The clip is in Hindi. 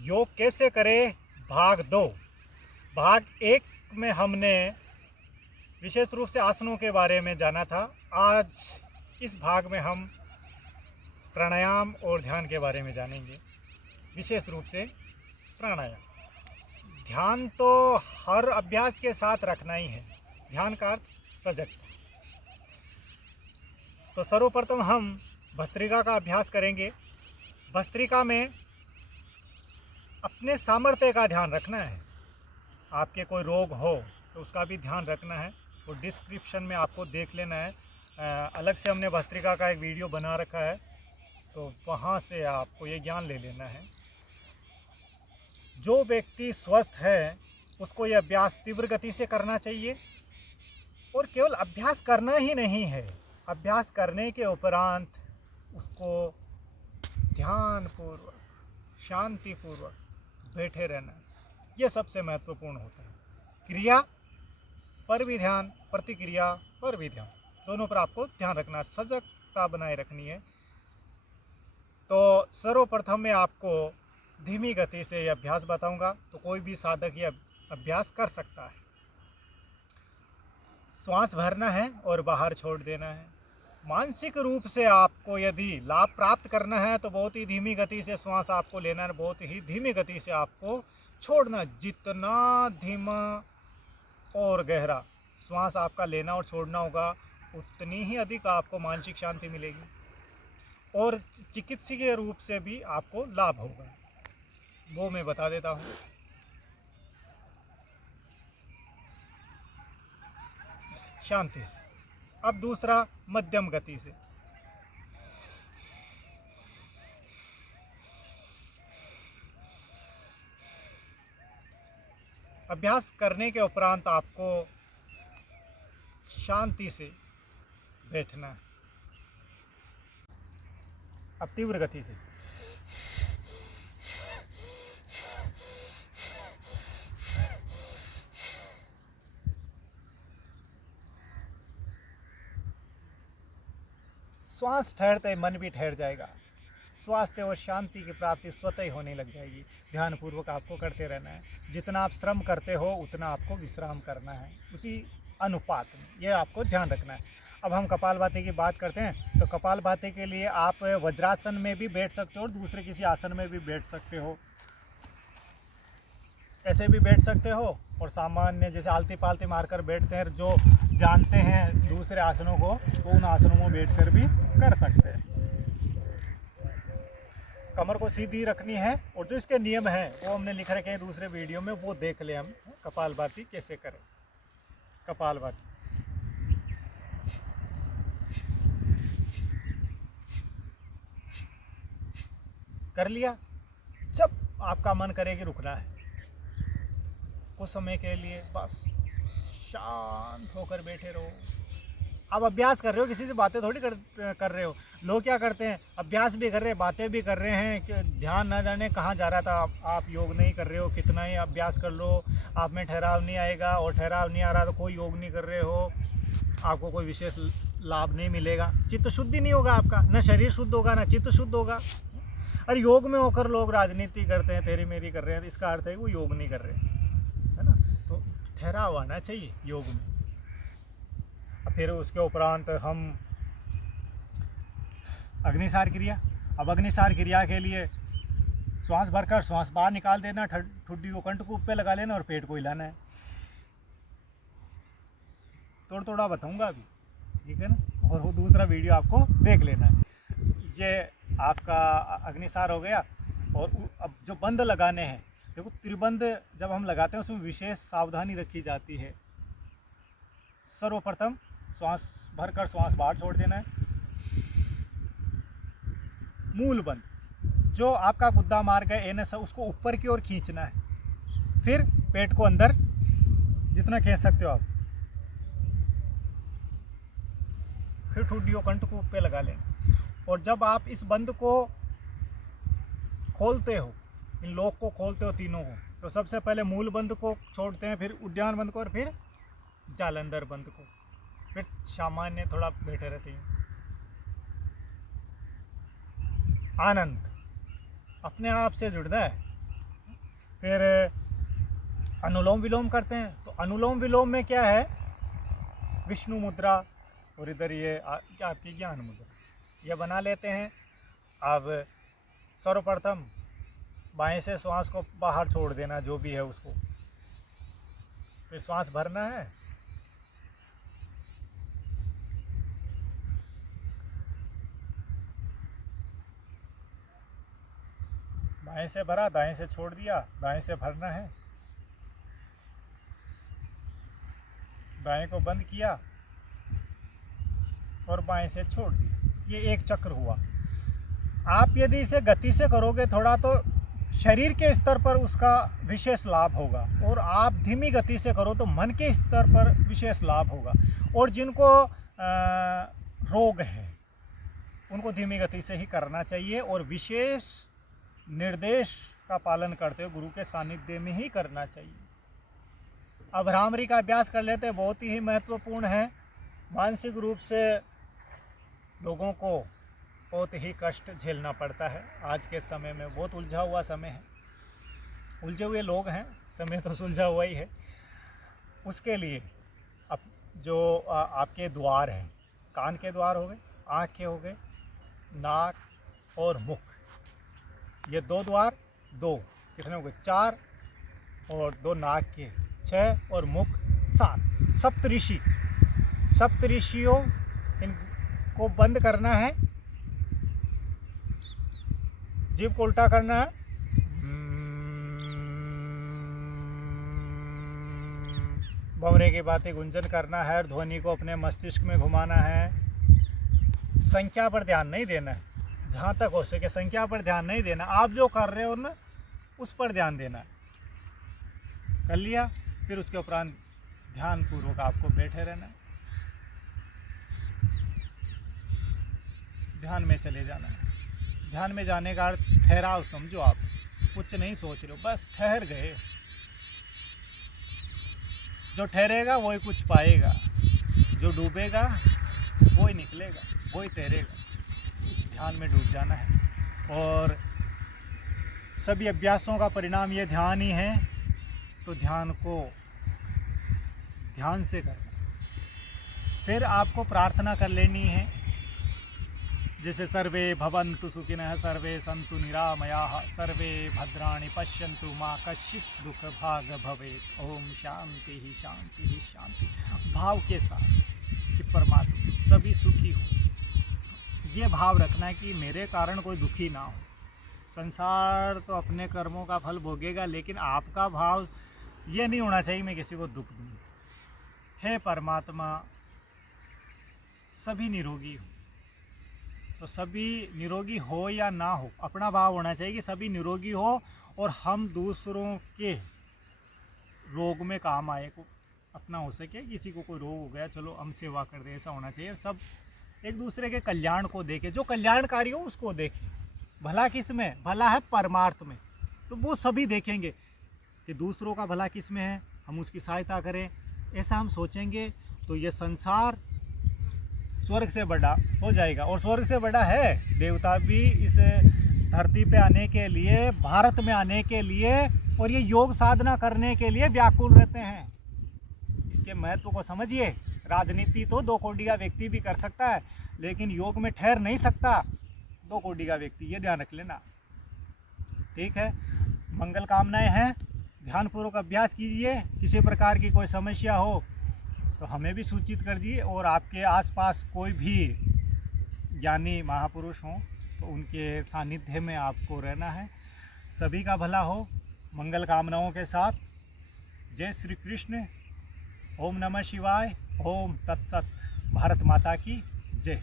योग कैसे करें भाग 2। भाग 1 में हमने विशेष रूप से आसनों के बारे में जाना था। आज इस भाग में हम प्राणायाम और ध्यान के बारे में जानेंगे। विशेष रूप से प्राणायाम। ध्यान तो हर अभ्यास के साथ रखना ही है। ध्यान का अर्थ सजगता। तो सर्वप्रथम हम भस्त्रिका का अभ्यास करेंगे। भस्त्रिका में अपने सामर्थ्य का ध्यान रखना है। आपके कोई रोग हो तो उसका भी ध्यान रखना है। तो डिस्क्रिप्शन में आपको देख लेना है। अलग से हमने भस्त्रिका का एक वीडियो बना रखा है, तो वहाँ से आपको ये ज्ञान ले लेना है। जो व्यक्ति स्वस्थ है उसको ये अभ्यास तीव्र गति से करना चाहिए। और केवल अभ्यास करना ही नहीं है, अभ्यास करने के उपरांत उसको ध्यानपूर्वक शांतिपूर्वक बैठे रहना है। ये सबसे महत्वपूर्ण होता है। क्रिया पर भी ध्यान, प्रतिक्रिया पर भी ध्यान, दोनों पर आपको ध्यान रखना, सजगता बनाए रखनी है। तो सर्वप्रथम मैं आपको धीमी गति से यह अभ्यास बताऊंगा, तो कोई भी साधक यह अभ्यास कर सकता है। श्वास भरना है और बाहर छोड़ देना है। मानसिक रूप से आपको यदि लाभ प्राप्त करना है तो बहुत ही धीमी गति से श्वास आपको लेना है, बहुत ही धीमी गति से आपको छोड़ना। जितना धीमा और गहरा श्वास आपका लेना और छोड़ना होगा, उतनी ही अधिक आपको मानसिक शांति मिलेगी और चिकित्सीय रूप से भी आपको लाभ होगा। वो मैं बता देता हूँ। शांति से। अब दूसरा मध्यम गति से। अभ्यास करने के उपरांत आपको शांति से बैठना है। अब तीव्र गति से। श्वास ठहरते ही मन भी ठहर जाएगा। स्वास्थ्य और शांति की प्राप्ति स्वतः ही होने लग जाएगी। ध्यानपूर्वक आपको करते रहना है। जितना आप श्रम करते हो उतना आपको विश्राम करना है, उसी अनुपात में यह आपको ध्यान रखना है। अब हम कपालभाति की बात करते हैं, तो कपालभाति के लिए आप वज्रासन में भी बैठ सकते हो और दूसरे किसी आसन में भी बैठ सकते हो। ऐसे भी बैठ सकते हो और सामान्य जैसे आलती पालती मारकर बैठते हैं, जो जानते हैं दूसरे आसनों को, वो उन आसनों में बैठकर भी कर सकते हैं। कमर को सीधी रखनी है और जो इसके नियम हैं वो हमने लिख रखे हैं दूसरे वीडियो में, वो देख ले हम कपालभाति कैसे करें। कपालभाति कर लिया। जब आपका मन करे कि रुकना है, कुछ समय के लिए बस शांत होकर बैठे रहो। आप अभ्यास कर रहे हो, किसी से बातें थोड़ी कर रहे हो। लोग क्या करते हैं, अभ्यास भी कर रहे हैं, बातें भी कर रहे हैं कि ध्यान ना जाने कहाँ जा रहा था। आप योग नहीं कर रहे हो, कितना ही अभ्यास कर लो, आप में ठहराव नहीं आएगा, और ठहराव नहीं आ रहा तो कोई योग नहीं कर रहे हो, आपको कोई विशेष लाभ नहीं मिलेगा। चित्त शुद्धि नहीं होगा आपका, न शरीर शुद्ध होगा न चित्त शुद्ध होगा। और योग में होकर लोग राजनीति करते हैं, तेरी मेरी कर रहे हैं, इसका अर्थ है कि वो योग नहीं कर रहे, है ना। तो ठहराव आना चाहिए योग में। फिर उसके उपरांत हम अग्निसार क्रिया। अब अग्निसार क्रिया के लिए श्वास भरकर श्वास बाहर निकाल देना, ठुड्डी को कंठकूप पे लगा लेना और पेट को हिलाना है। थोड़ा थोड़ा बताऊंगा अभी, ठीक है ना। और वो दूसरा वीडियो आपको देख लेना है। ये आपका अग्निसार हो गया। और अब जो बंद लगाने हैं, देखो त्रिबंध जब हम लगाते हैं उसमें विशेष सावधानी रखी जाती है। सर्वप्रथम श्वास भरकर श्वास बाहर छोड़ देना है। मूल बंद, जो आपका गुद्दा मार्ग है एनएस, उसको ऊपर की ओर खींचना है। फिर पेट को अंदर जितना खींच सकते हो आप, फिर ठुड्डियों कंठकूप पे लगा लेना। और जब आप इस बंद को खोलते हो, इन लोक को खोलते हो तीनों को, तो सबसे पहले मूल बंद को छोड़ते हैं, फिर उद्यान बंद को, और फिर जालंधर बंद को, फिर सामान्य थोड़ा बैठे रहते हैं। आनंद अपने आप से जुड़ना है। फिर अनुलोम विलोम करते हैं। तो अनुलोम विलोम में क्या है, विष्णु मुद्रा और इधर ये आपकी ज्ञान मुद्रा, ये बना लेते हैं। अब सर्वप्रथम बाएं से श्वास को बाहर छोड़ देना, जो भी है उसको, फिर श्वास भरना है। बाएं से भरा, दाएं से छोड़ दिया, दाएं से भरना है, दाएं को बंद किया और बाएं से छोड़ दिया। ये एक चक्र हुआ। आप यदि इसे गति से करोगे थोड़ा तो शरीर के स्तर पर उसका विशेष लाभ होगा, और आप धीमी गति से करो तो मन के स्तर पर विशेष लाभ होगा। और जिनको रोग है उनको धीमी गति से ही करना चाहिए, और विशेष निर्देश का पालन करते हुए गुरु के सानिध्य में ही करना चाहिए। अब भ्रामरी का अभ्यास कर लेते हैं, बहुत ही महत्वपूर्ण है। मानसिक रूप से लोगों को बहुत ही कष्ट झेलना पड़ता है। आज के समय में बहुत उलझा हुआ समय है, उलझे हुए लोग हैं, समय तो सुलझा हुआ ही है। उसके लिए अब जो आपके द्वार हैं, कान के द्वार हो गए, आँख के हो गए, नाक और मुख, ये दो द्वार, दो कितने हो गए, 4, और 2 नाक के 6, और मुख 7। सप्तऋषि, सप्तऋषियों इनको बंद करना है, जीभ को उल्टा करना है, भंवरे की बातें गुंजन करना है, ध्वनि को अपने मस्तिष्क में घुमाना है। संख्या पर ध्यान नहीं देना है, जहाँ तक हो सके संख्या पर ध्यान नहीं देना। आप जो कर रहे हो ना उस पर ध्यान देना है। कर लिया, फिर उसके उपरांत ध्यान पूर्वक आपको बैठे रहना है, ध्यान में चले जाना है। ध्यान में जाने का अर्थ ठहराव समझो, आप कुछ नहीं सोच रहे हो, बस ठहर गए। जो ठहरेगा वही कुछ पाएगा, जो डूबेगा वही निकलेगा, वही तैरेगा। उस ध्यान में डूब जाना है, और सभी अभ्यासों का परिणाम ये ध्यान ही है। तो ध्यान को ध्यान से करना। फिर आपको प्रार्थना कर लेनी है, जैसे सर्वे भवन्तु सुखिनः, सर्वे सन्तु निरामयाः, सर्वे भद्राणि पश्यन्तु मा कश्चित् दुःख भाग भवेत्। ओम शांति ही शांति ही शांति, भाव के साथ कि परमात्मा सभी सुखी हो। ये भाव रखना है कि मेरे कारण कोई दुखी ना हो। संसार तो अपने कर्मों का फल भोगेगा, लेकिन आपका भाव ये नहीं होना चाहिए मैं किसी को दुख दूँ। हे परमात्मा सभी निरोगी हो, तो सभी निरोगी हो या ना हो, अपना भाव होना चाहिए कि सभी निरोगी हो, और हम दूसरों के रोग में काम आए, को अपना हो सके। किसी को कोई रोग हो गया, चलो हम सेवा कर दे, ऐसा होना चाहिए। सब एक दूसरे के कल्याण को देखे, जो कल्याणकारी हो उसको देखे। भला किस में? भला है परमार्थ में, तो वो सभी देखेंगे कि दूसरों का भला किस में है, हम उसकी सहायता करें। ऐसा हम सोचेंगे तो ये संसार स्वर्ग से बड़ा हो जाएगा, और स्वर्ग से बड़ा है। देवता भी इस धरती पे आने के लिए, भारत में आने के लिए और ये योग साधना करने के लिए व्याकुल रहते हैं। इसके महत्व को समझिए। राजनीति तो 2 कोटि का व्यक्ति भी कर सकता है, लेकिन योग में ठहर नहीं सकता 2 कोटि का व्यक्ति, ये ध्यान रख लेना। ठीक है, मंगल कामनाएं हैं। ध्यानपूर्वक अभ्यास कीजिए। किसी प्रकार की कोई समस्या हो तो हमें भी सूचित कर दीजिए, और आपके आसपास कोई भी ज्ञानी महापुरुष हों तो उनके सानिध्य में आपको रहना है। सभी का भला हो, मंगल कामनाओं के साथ। जय श्री कृष्ण। ओम नमः शिवाय। ओम तत्सत। भारत माता की जय।